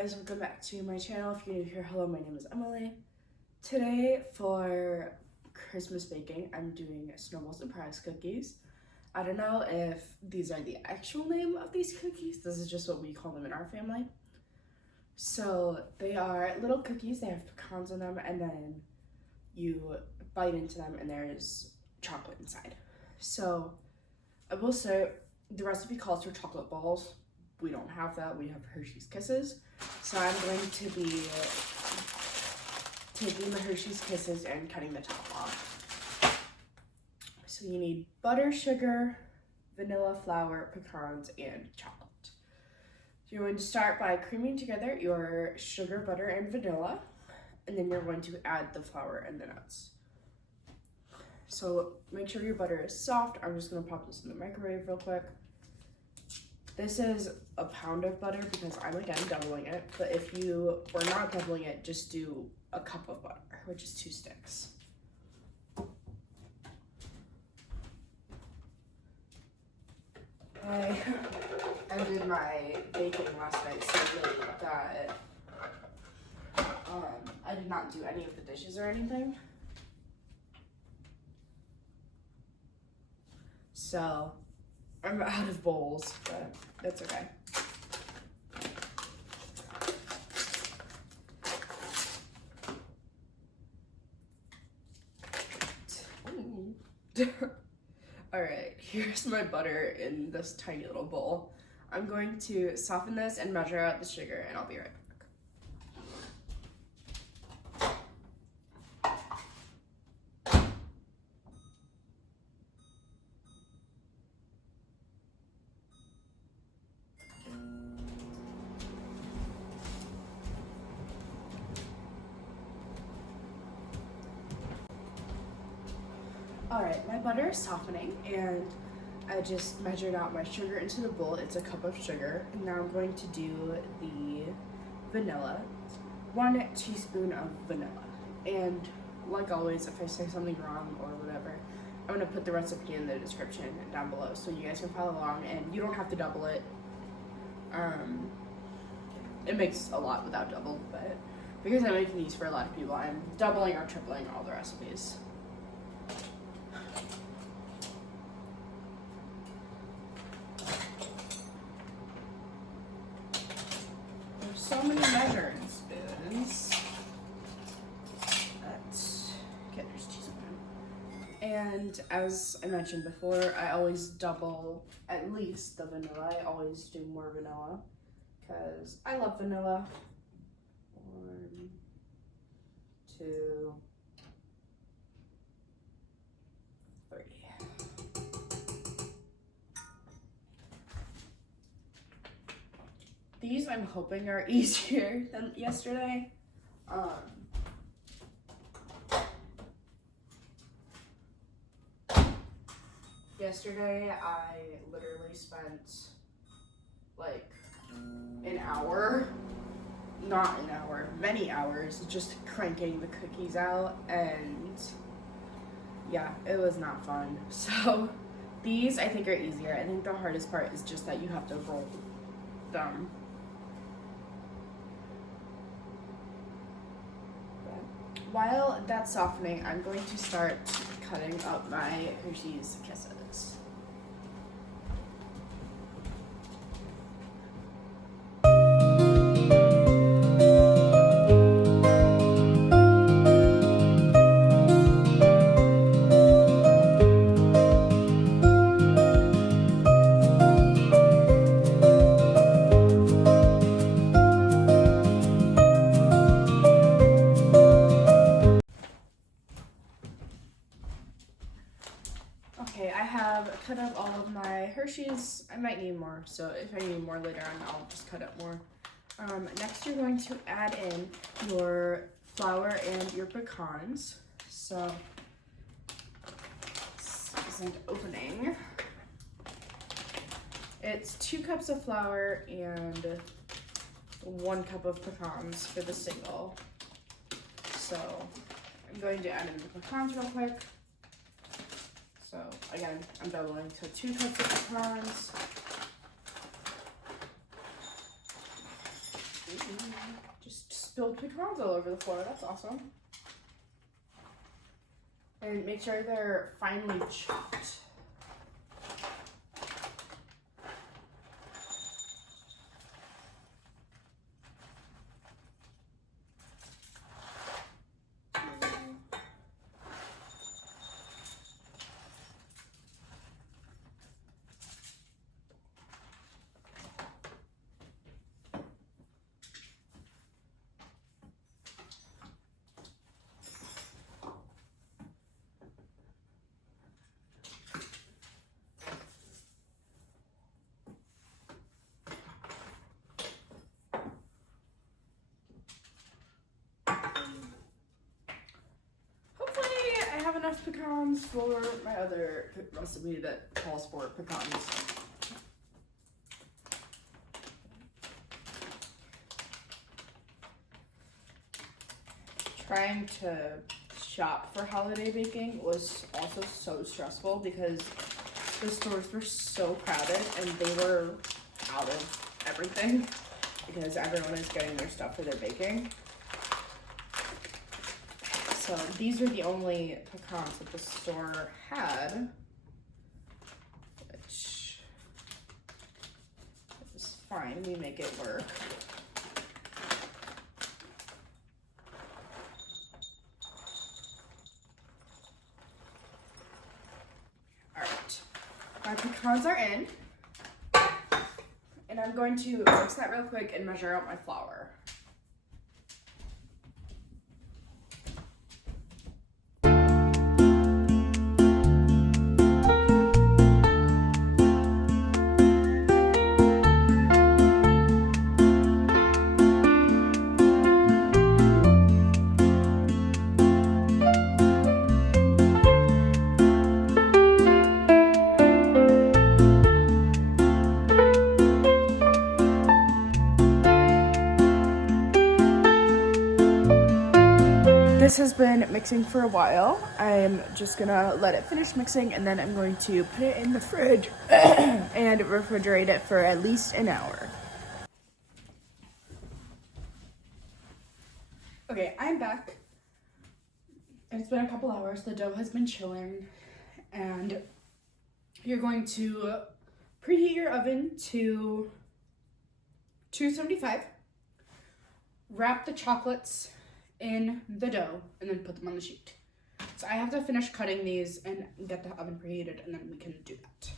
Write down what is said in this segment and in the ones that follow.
guys, welcome back to my channel. If you're new here, hello, my name is Emily. Today for Christmas baking, I'm doing snowball surprise cookies. I don't know if these are the actual name of these cookies. This is just what we call them in our family. So they are little cookies, they have pecans on them, and then you bite into them and there's chocolate inside. So I will say the recipe calls for chocolate balls. We don't have that, we have Hershey's Kisses. So I'm going to be taking the Hershey's Kisses and cutting the top off. So you need butter, sugar, vanilla, flour, pecans, and chocolate. You're going to start by creaming together your sugar, butter, and vanilla, and then you're going to add the flour and the nuts. So make sure your butter is soft. I'm just gonna pop this in the microwave real quick. This is a pound of butter because I'm again doubling it, but if you were not doubling it, just do a cup of butter, which is 2 sticks. I ended my baking last night so late that I did not do any of the dishes or anything. So I'm out of bowls, but that's okay. All right, here's my butter in this tiny little bowl. I'm going to soften this and measure out the sugar, and I'll be right back. All right, my butter is softening, and I just measured out my sugar into the bowl. It's a cup of sugar. And now I'm going to do the vanilla, 1 teaspoon of vanilla. And like always, if I say something wrong or whatever, I'm gonna put the recipe in the description down below so you guys can follow along, and you don't have to double it. It makes a lot without double, but because I'm making these for a lot of people, I'm doubling or tripling all the recipes. So many measuring spoons. Okay, there's a teaspoon. And as I mentioned before, I always double at least the vanilla. I always do more vanilla because I love vanilla. 1, 2, 3. These I'm hoping are easier than yesterday. Yesterday I literally spent like an hour, not an hour, many hours just cranking the cookies out, and yeah, it was not fun. So these I think are easier. I think the hardest part is just that you have to roll them. While that's softening, I'm going to start cutting up my Hershey's Kisses. Okay, I have cut up all of my Hershey's. I might need more, so if I need more later on, I'll just cut up more. Next, you're going to add in your flour and your pecans. So, this isn't opening. It's 2 cups of flour and 1 cup of pecans for the single. So, I'm going to add in the pecans real quick. So again, I'm doubling, so 2 cups of pecans. just spilled pecans all over the floor. That's awesome. And make sure they're finely chopped. Enough pecans for my other recipe that calls for pecans. Trying to shop for holiday baking was also so stressful because the stores were so crowded and they were out of everything because everyone is getting their stuff for their baking. So these were the only pecans that the store had, which is fine. We make it work. All right, my pecans are in, and I'm going to mix that real quick and measure out my flour. This has been mixing for a while. I'm just gonna let it finish mixing and then I'm going to put it in the fridge and refrigerate it for at least an hour. Okay, I'm back. It's been a couple hours. The dough has been chilling and you're going to preheat your oven to 275. Wrap the chocolates in the dough and then put them on the sheet. So I have to finish cutting these and get the oven preheated and then we can do that.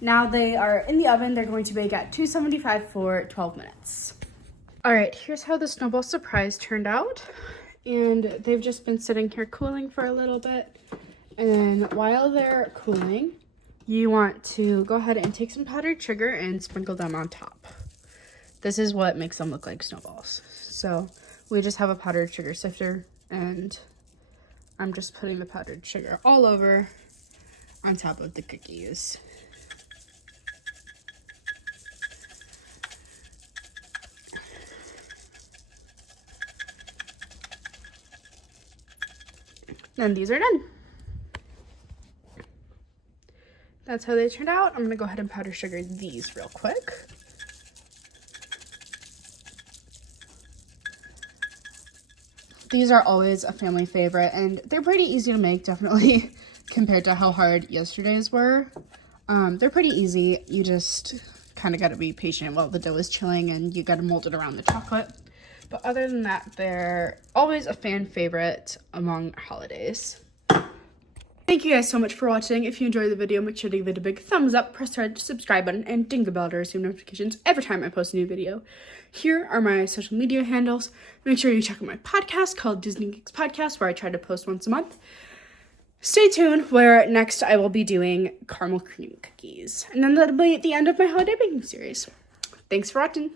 Now they are in the oven. They're going to bake at 275 for 12 minutes. All right, here's how the snowball surprise turned out. And they've just been sitting here cooling for a little bit. And while they're cooling, you want to go ahead and take some powdered sugar and sprinkle them on top. This is what makes them look like snowballs. So we just have a powdered sugar sifter and I'm just putting the powdered sugar all over on top of the cookies. And these are done. That's how they turned out. I'm gonna go ahead and powder sugar these real quick. These are always a family favorite and they're pretty easy to make, definitely, compared to how hard yesterday's were. They're pretty easy. You just kind of got to be patient while the dough is chilling and you got to mold it around the chocolate. But other than that, they're always a fan favorite among holidays. Thank you guys so much for watching. If you enjoyed the video, make sure to give it a big thumbs up, press the red subscribe button, and ding the bell to receive notifications every time I post a new video. Here are my social media handles. Make sure you check out my podcast called Disney Geeks Podcast, where I try to post once a month. Stay tuned, where next I will be doing caramel cream cookies. And then that'll be at the end of my holiday baking series. Thanks for watching.